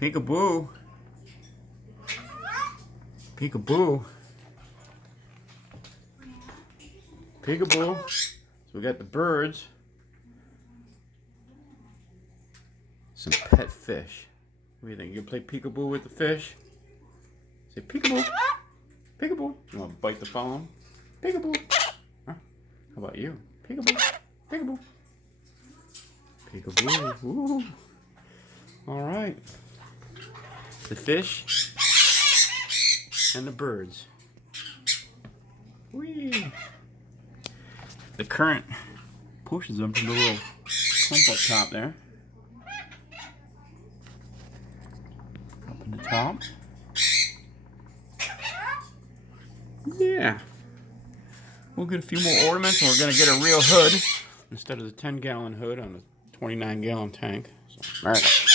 Peekaboo. Peekaboo. Peekaboo. So we got the birds. Some pet fish. What do you think? You gonna play peekaboo with the fish? Say peekaboo. Peekaboo. You wanna bite the phone? Peekaboo. Huh? How about you? Peekaboo. Peekaboo. Peekaboo. Ooh. All right. The fish and the birds. Whee. The current pushes them to the little clump up top there. Up in the top. Yeah. We'll get a few more ornaments and we're going to get a real hood instead of the 10-gallon hood on the 29-gallon tank. So, all right.